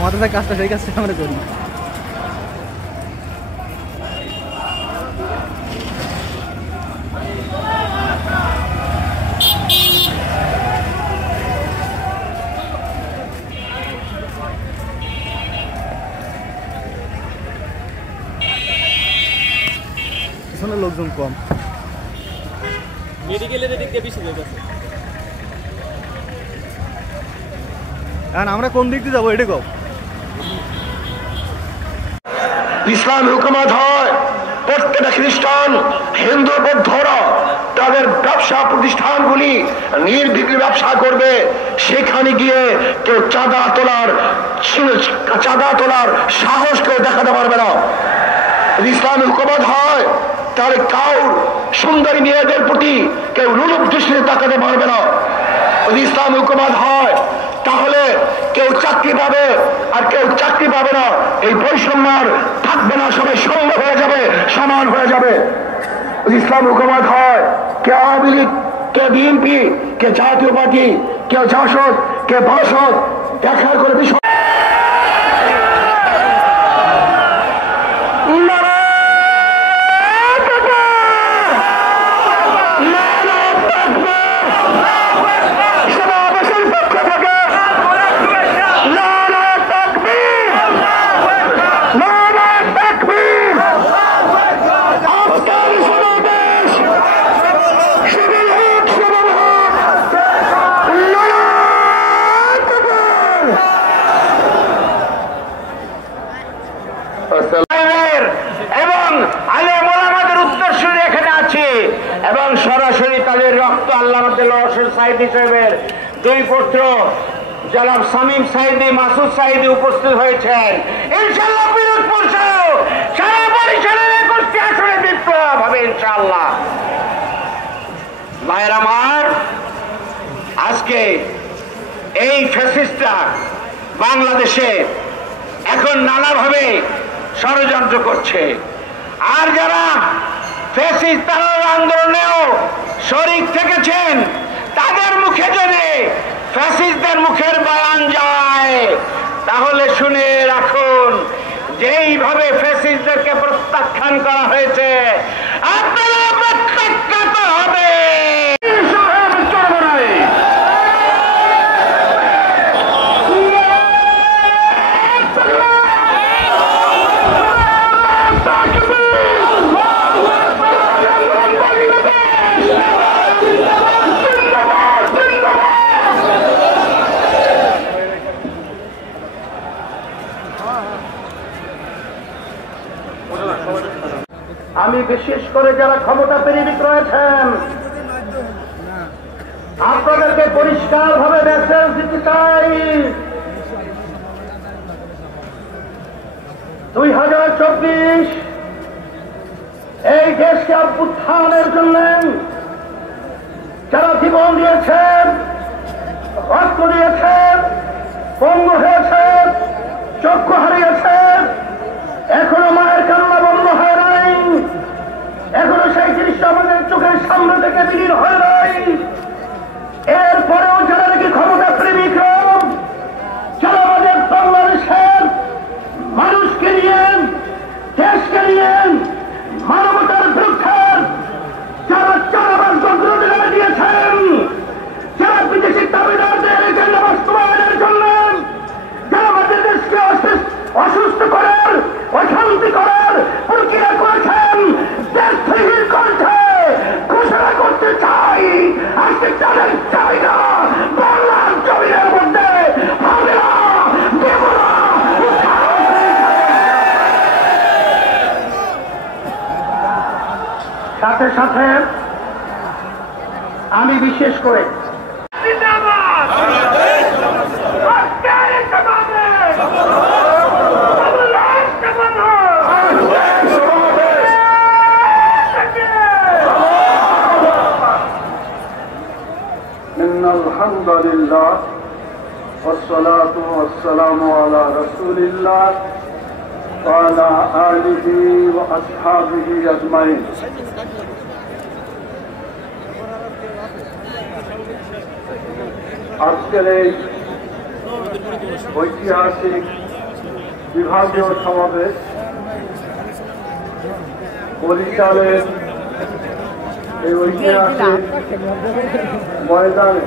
আমাদের যে কাজটা সেই কাজটা আমরা করি। পিছনে লোকজন কম, মেডিকেলের দিক দিয়ে বেশি লোক আছে। আমরা কোন দিক দিয়ে যাবো এটা কও। ইসলাম হুকুমত হয় প্রত্যেকটা খ্রিস্টান হিন্দু বৌদ্ধরা তাদের ব্যবসা প্রতিষ্ঠানগুলি নির্বিঘ্নে ব্যবসা করবে। সেখানে গিয়ে কেউ চাঁদা তোলার সাহস কেউ দেখাতে পারবে না। ইসলাম হুকুমত হয় তার কাউর সুন্দরী মেয়েদের প্রতি কেউ রূপ দৃষ্টিতে তাকাতে পারবে না। ইসলাম হুকুমত হয় তাহলে কেউ চাকরি পাবে আর কেউ চাকরি পাবে না, এই বৈষম্য থাকবে না, সবাই সঙ্গ হয়ে যাবে, সমান হয়ে যাবে। ইসলাম হুকুমত হয় কে আওয়ামী লীগ, কে বিএনপি, কে জাতীয় পার্টি, কে জাসদ, কে বাসদ দেখার করে বিষয়। এবং আলেম ওলামাদের উত্তরসূরি এখানে আছে এবং সরাসরি তাদের রক্ত আল্লাহ সাইদি সাহেবের দুই পুত্র জনাব শামীম সাইদি, মাসুদ সাইদি উপস্থিত হয়েছেন। ইনশাআল্লাহ পিরোজপুর সহ সারা বরিশালের 21টি আসনে বিপ্লব হবে ইনশাআল্লাহ। ভাইয়ের আমার, আজকে এই ফ্যাসিস্টরা বাংলাদেশে এখন নানাভাবে ষড়যন্ত্র করছে। আর যারা ফ্যাসিস্ট তার আন্দোলনেও শরীক থেকেছেন তাদের মুখে যদি ফ্যাসিস্টদের মুখের বয়ান যায় তাহলে শুনে রাখুন, যেইভাবে ফ্যাসিস্টদেরকে প্রত্যাখ্যান করা হয়েছে আপনারা প্রত্যাখ্যাত হবে। আমি বিশেষ করে যারা ক্ষমতা প্রেরিত রয়েছেন আপনাদেরকে পরিষ্কার ভাবে মেসেজ দিতে চাই, 2024 এই দেশকে অভ্যুত্থানের জন্য যারা জীবন দিয়েছেন, রক্ত দিয়েছেন, পঙ্গু হয়েছেন, চক্ষু হারিয়েছেন, এখনো মায়ের কান্না বন্ধ হয় নাই, এখনো সেই দৃশ্য আমাদের চোখের সামনে থেকে বিলীন হয় নাই। এরপরেও যারা নাকি ক্ষমতা প্রেমিক, যারা আমাদের বাংলাদেশের মানুষকে নিয়ে, দেশকে নিয়ে, মানবতার বিরুদ্ধে যারা চারাবাস যন্ত্রণা দিয়েছেন, যারা বিদেশি দাবিদারদের এজেন্ডা বাস্তবায়নের জন্য যারা আমাদের দেশকে অসুস্থ করার, অশান্তি করার প্রক্রিয়া করেছেন, দেশ থেকে কণ্ঠে ঘোষণা করতে চাই আজকে তাদের চাহিদা বাংলার জমিনের মধ্যে হবে না, দেব না। সাথে সাথে আমি বিশেষ করে আলহামদুলিল্লাহ والصلاة والسلام على رسول الله وعلى آله وأصحابه أجمعين। আজকের এই ঐতিহাসিক বিভাগীয় সমাবেশ বরিশালের এই ঐতিহাসিক ময়দানে